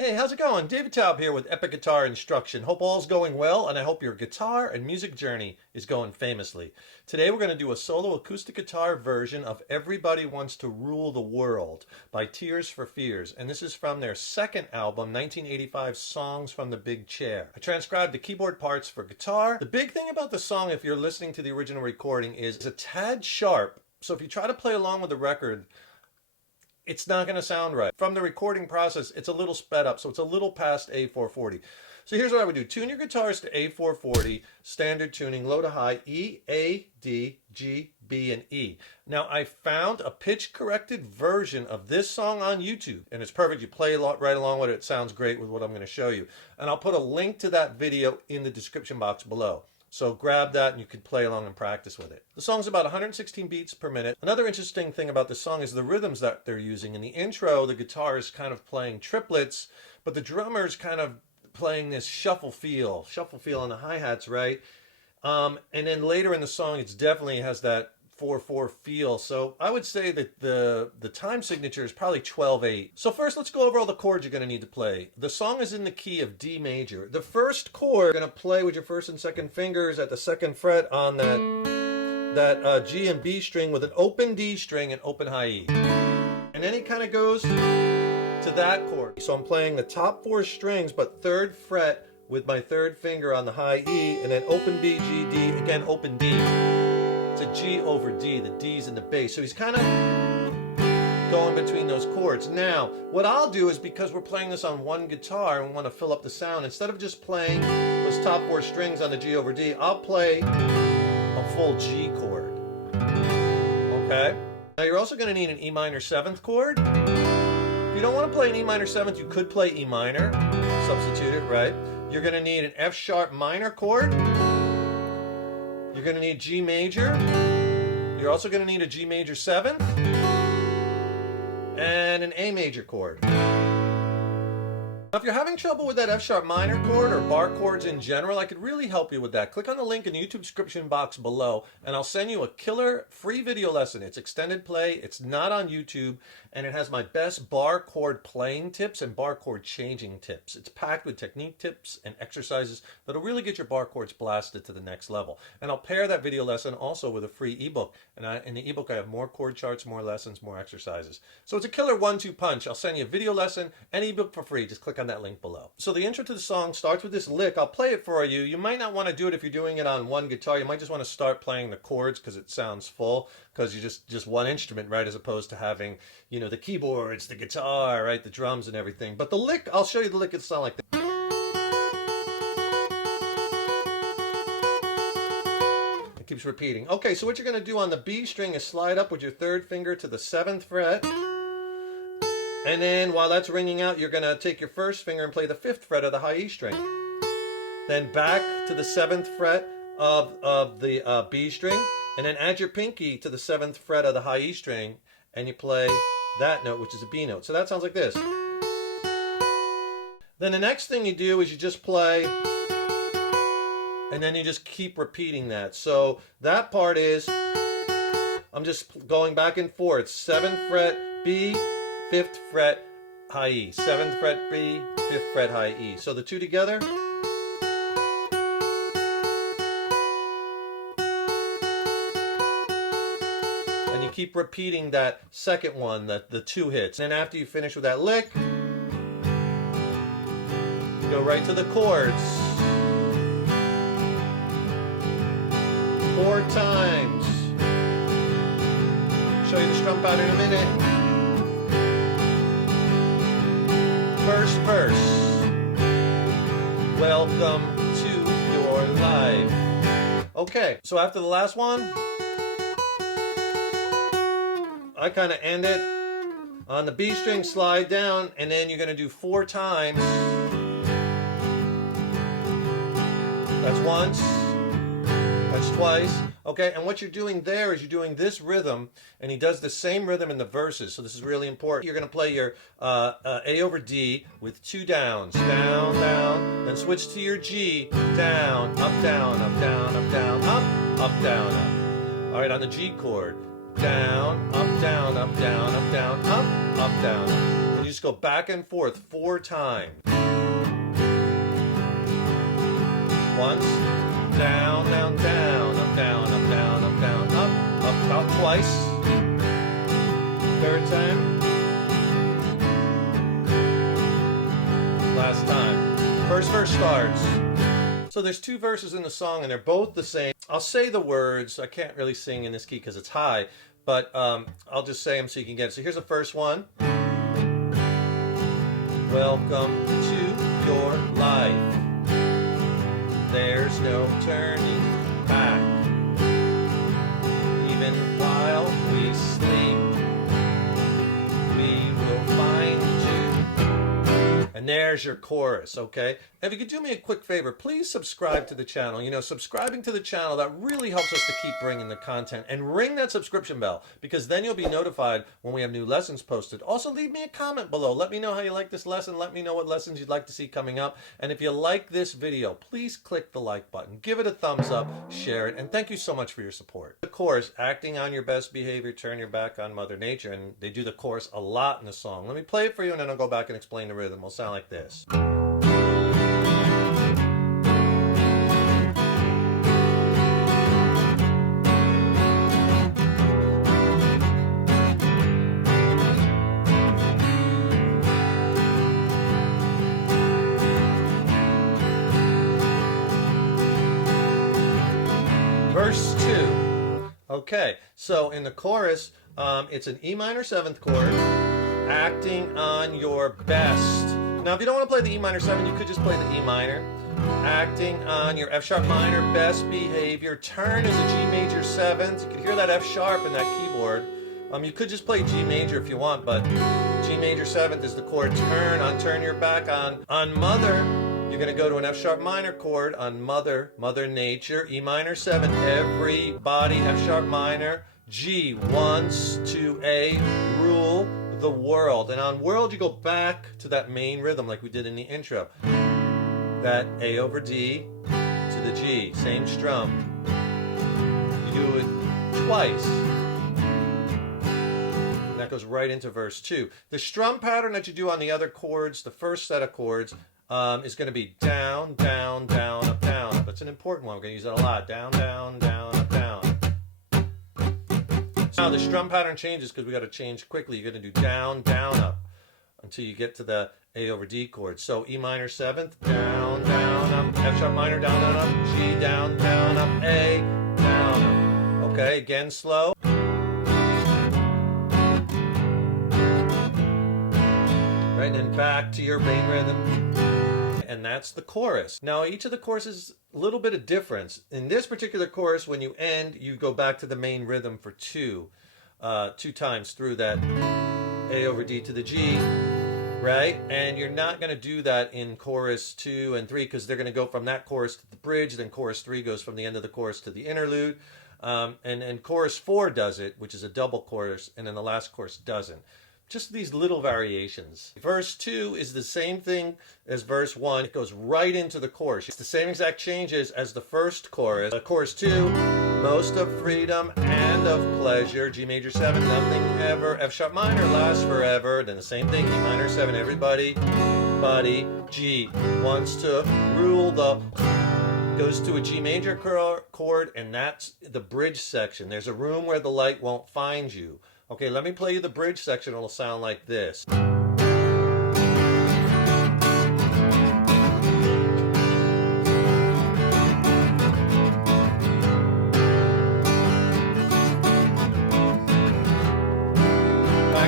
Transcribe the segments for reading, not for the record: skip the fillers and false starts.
Hey, how's it going? David Taub here with Epic Guitar Instruction. Hope all's going well, and I hope your guitar and music journey is going famously. Today we're going to do a solo acoustic guitar version of Everybody Wants to Rule the World by Tears for Fears, and this is from their second album, 1985 Songs from the Big Chair. I transcribed the keyboard parts for guitar. The big thing about the song, if you're listening to the original recording, is it's a tad sharp, so if you try to play along with the record, it's not going to sound right. From the recording process, it's a little sped up, so it's a little past A440. So here's what I would do. Tune your guitars to A440, standard tuning, low to high, E, A, D, G, B, and E. Now, I found a pitch-corrected version of this song on YouTube, and it's perfect. You play right along with it. It sounds great with what I'm going to show you. And I'll put a link to that video in the description box below. So grab that and you can play along and practice with it. The song's about 116 beats per minute. Another interesting thing about this song is the rhythms that they're using. In the intro, the guitar is kind of playing triplets, but the drummer's kind of playing this shuffle feel on the hi-hats, right? And then later in the song, it definitely has that 4/4 feel. So I would say that the time signature is probably 12/8. So first, let's go over all the chords you're going to need to play. The song is in the key of D major. The first chord you're going to play with your first and second fingers at the second fret on that G and B string with an open D string and open high E. And then he kind of goes to that chord. So I'm playing the top four strings, but third fret with my third finger on the high E, and then open B, G, D, again open D. It's a G over D, the D's in the bass. So he's kind of going between those chords. Now, what I'll do is, because we're playing this on one guitar and we want to fill up the sound, instead of just playing those top four strings on the G over D, I'll play a full G chord. Okay? Now you're also going to need an E minor 7th chord. If you don't want to play an E minor 7th, you could play E minor. Substitute it, right? You're going to need an F sharp minor chord. You're going to need G major. You're also going to need a G major 7th and an A major chord. Now, if you're having trouble with that F sharp minor chord or bar chords in general, I could really help you with that. Click on the link in the YouTube description box below, and I'll send you a killer free video lesson. It's extended play, it's not on YouTube, and it has my best bar chord playing tips and bar chord changing tips. It's packed with technique tips and exercises that'll really get your bar chords blasted to the next level. And I'll pair that video lesson also with a free ebook. And in the ebook, I have more chord charts, more lessons, more exercises. So it's a killer 1-2 punch. I'll send you a video lesson and ebook for free. Just click on that link below. So the intro to the song starts with this lick. I'll play it for you. You might not want to do it if you're doing it on one guitar. You might just want to start playing the chords because it sounds full, because you just one instrument, right, as opposed to having, you know, the keyboards, the guitar, right, the drums and everything. But the lick, I'll show you the lick. It sounds like this. It keeps repeating. Okay, so what you're going to do on the B string is slide up with your third finger to the 7th fret. And then while that's ringing out, you're going to take your first finger and play the 5th fret of the high E string. Then back to the 7th fret of the B string, and then add your pinky to the 7th fret of the high E string, and you play that note, which is a B note. So that sounds like this. Then the next thing you do is you just play, and then you just keep repeating that. So that part is, I'm just going back and forth. 7th fret B, 5th fret high E, 7th fret B, 5th fret high E. So the two together. And you keep repeating that second one, the two hits. And after you finish with that lick, you go right to the chords. 4 times. Show you the strum pattern in a minute. First verse. Welcome to your life. Okay, so after the last one, I kind of end it on the B string, slide down, and then you're going to do 4 times. That's once, that's twice. Okay, and what you're doing there is you're doing this rhythm, and he does the same rhythm in the verses, so this is really important. You're going to play your A over D with 2 downs, down, down, then switch to your G, down, up, down, up, down, up, down, up, up, down, up. All right, on the G chord, down, up, down, up, down, up, down, up, down, up. just go back and forth 4 times. Once, down, down, down, up, down, up, down, up, down, up, about twice. 3rd time. Last time. First verse starts. So there's 2 verses in the song and they're both the same. I'll say the words. I can't really sing in this key because it's high, but I'll just say them so you can get it. So here's the first one. Welcome to your life. There's no turning back. Even while we sleep, we will find you. And there's your chorus, okay? If you could do me a quick favor, please subscribe to the channel. You know, subscribing to the channel, that really helps us to keep bringing the content. And ring that subscription bell, because then you'll be notified when we have new lessons posted. Also, leave me a comment below. Let me know how you like this lesson. Let me know what lessons you'd like to see coming up. And if you like this video, please click the like button. Give it a thumbs up, share it, and thank you so much for your support. The chorus, acting on your best behavior, turn your back on Mother Nature. And they do the chorus a lot in the song. Let me play it for you, and then I'll go back and explain the rhythm. It'll sound like this. Verse 2. Okay, so in the chorus, it's an E minor 7th chord, acting on your best. Now, if you don't want to play the E minor 7, you could just play the E minor. Acting on your F sharp minor, best behavior. Turn is a G major 7th. You can hear that F sharp in that keyboard. You could just play G major if you want, but G major 7th is the chord. Turn your back on Mother. You're going to go to an F sharp minor chord on Mother Nature, E minor 7, everybody, F sharp minor, G, once to A, rule the world. And on world, you go back to that main rhythm like we did in the intro. That A over D to the G, same strum. You do it twice. And that goes right into verse 2. The strum pattern that you do on the other chords, the first set of chords, is going to be down, down, down, up, down, up. That's an important one. We're going to use that a lot. Down, down, down, up, down. Now the strum pattern changes because we got to change quickly. You're going to do down, down, up until you get to the A over D chord. So E minor 7th, down, down, up, F sharp minor, down, down, up, G, down, down, up, A, down, up. Okay, again slow. Right, and then back to your main rhythm. And that's the chorus. Now, each of the choruses, a little bit of difference. In this particular chorus, when you end, you go back to the main rhythm for 2 times through that A over D to the G, right? And you're not going to do that in chorus 2 and 3 because they're going to go from that chorus to the bridge, then chorus 3 goes from the end of the chorus to the interlude, and chorus 4 does it, which is a double chorus, and then the last chorus doesn't. Just these little variations. Verse 2 is the same thing as verse 1. It goes right into the chorus. It's the same exact changes as the first chorus. Chorus 2, most of freedom and of pleasure. G major 7, nothing ever. F sharp minor lasts forever. Then the same thing, E minor 7, everybody, buddy. G wants to rule the... Goes to a G major chord, and that's the bridge section. There's a room where the light won't find you. Okay, let me play you the bridge section. It'll sound like this. Back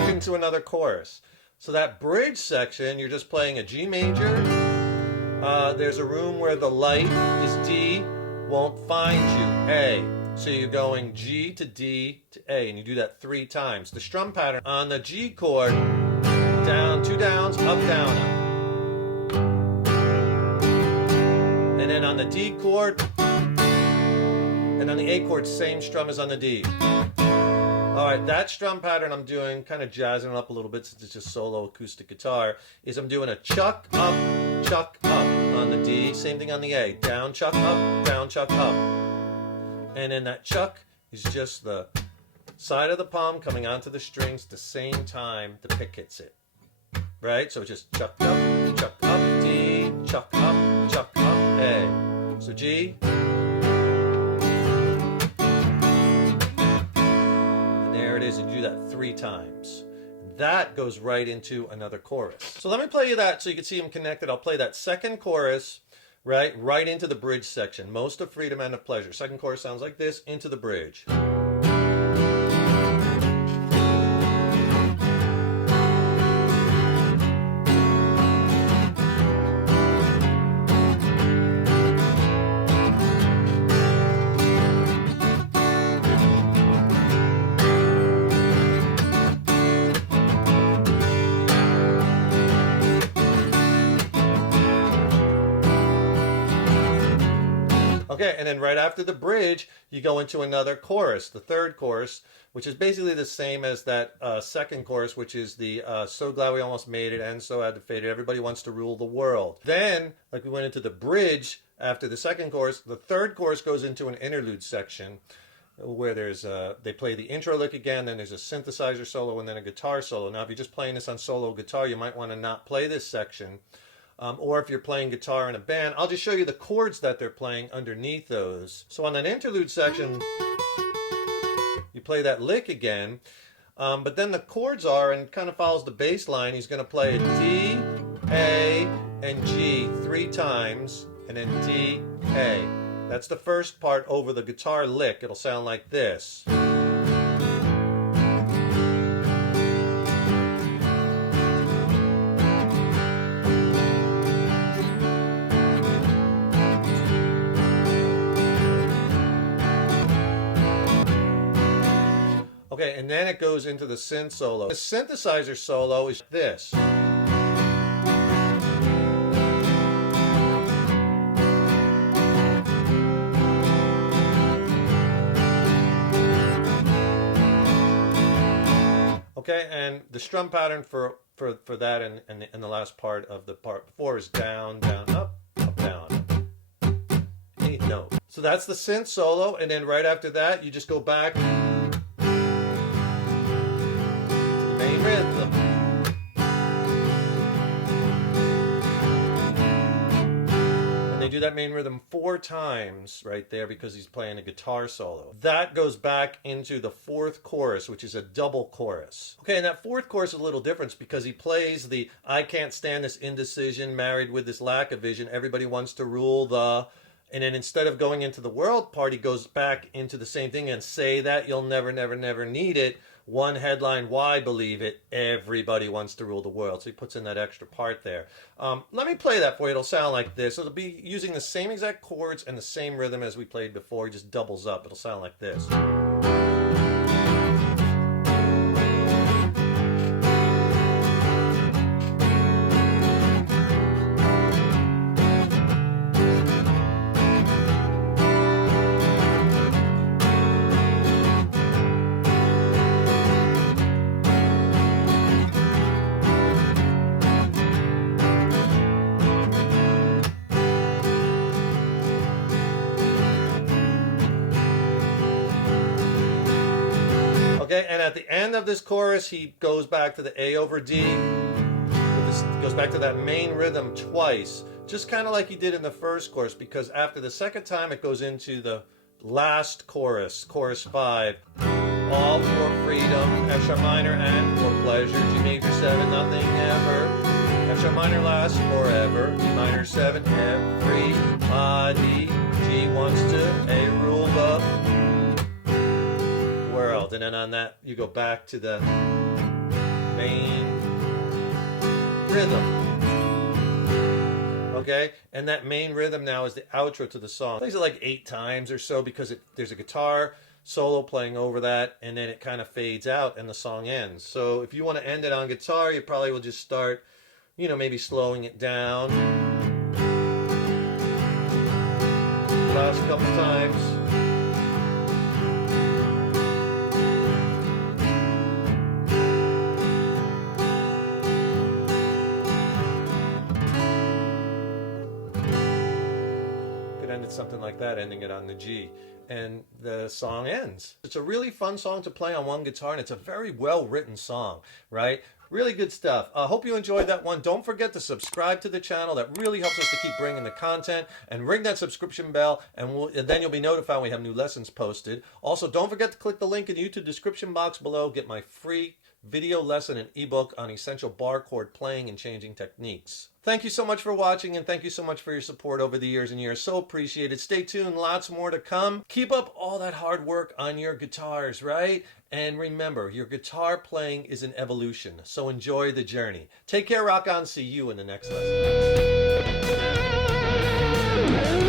into another chorus. So that bridge section, you're just playing a G major. There's a room where the light is D, won't find you, A. So you're going G to D to A, and you do that 3 times. The strum pattern on the G chord, down, 2 downs, up, down, up. And then on the D chord, and on the A chord, same strum as on the D. All right, that strum pattern I'm doing, kind of jazzing it up a little bit since it's just solo acoustic guitar, is I'm doing a chuck up on the D, same thing on the A. Down, chuck, up. And then that chuck is just the side of the palm coming onto the strings at the same time the pick hits it. right? So it's just chuck up, D, chuck up, A. So G. And there it is, and you do that 3 times. That goes right into another chorus. So let me play you that so you can see them connected. I'll play that second chorus, right into the bridge section. Most of freedom and of pleasure. Second chorus sounds like this, into the bridge. Okay, and then right after the bridge, you go into another chorus, the third chorus, which is basically the same as that second chorus, which is the so glad we almost made it and so had to fade it. Everybody wants to rule the world. Then, like we went into the bridge after the second chorus, the third chorus goes into an interlude section where there's they play the intro lick again, then there's a synthesizer solo, and then a guitar solo. Now, if you're just playing this on solo guitar, you might want to not play this section. Or if you're playing guitar in a band, I'll just show you the chords that they're playing underneath those. So on that interlude section, you play that lick again, but then the chords are, and kind of follows the bass line, he's going to play a D, A, and G 3 times, and then D, A. That's the first part over the guitar lick. It'll sound like this. Okay, and then it goes into the synth solo. The synthesizer solo is this. Okay, and the strum pattern for that in the last part of the part before is down, down, up, down. Eighth note. So that's the synth solo, and then right after that, you just go back to the main rhythm. They do that main rhythm 4 times right there because he's playing a guitar solo. That goes back into the 4th chorus, which is a double chorus. Okay, and that 4th chorus is a little different because he plays the I can't stand this indecision, married with this lack of vision, everybody wants to rule the... And then instead of going into the world part, he goes back into the same thing and say that you'll never, never, never need it. One headline, why believe it? Everybody wants to rule the world. So he puts in that extra part there. Let me play that for you. It'll sound like this. It'll be using the same exact chords and the same rhythm as we played before. He just doubles up. It'll sound like this. Okay, and at the end of this chorus, he goes back to the A over D. Goes back to that main rhythm twice, just kind of like he did in the first chorus, because after the second time, it goes into the last chorus, chorus 5. All for freedom, F sharp minor and for pleasure, G major 7, nothing ever. F sharp minor lasts forever, D minor 7, everybody. G wants to A rule the world. And then on that, you go back to the main rhythm. Okay, and that main rhythm now is the outro to the song. Plays it like 8 times or so because there's a guitar solo playing over that, and then it kind of fades out and the song ends. So if you want to end it on guitar, you probably will just start, you know, maybe slowing it down. Last couple times. Something like that, ending it on the G, and the song ends. It's a really fun song to play on one guitar, and it's a very well written song, right? Really good stuff. I hope you enjoyed that one. Don't forget to subscribe to the channel. That really helps us to keep bringing the content. And ring that subscription bell, and then you'll be notified when we have new lessons posted. Also, don't forget to click the link in the YouTube description box below. Get my free video lesson and ebook on essential bar chord playing and changing techniques. Thank you so much for watching, and thank you so much for your support over the years and years. So appreciated. Stay tuned. Lots more to come. Keep up all that hard work on your guitars, right? And remember, your guitar playing is an evolution. So enjoy the journey. Take care, rock on. See you in the next lesson.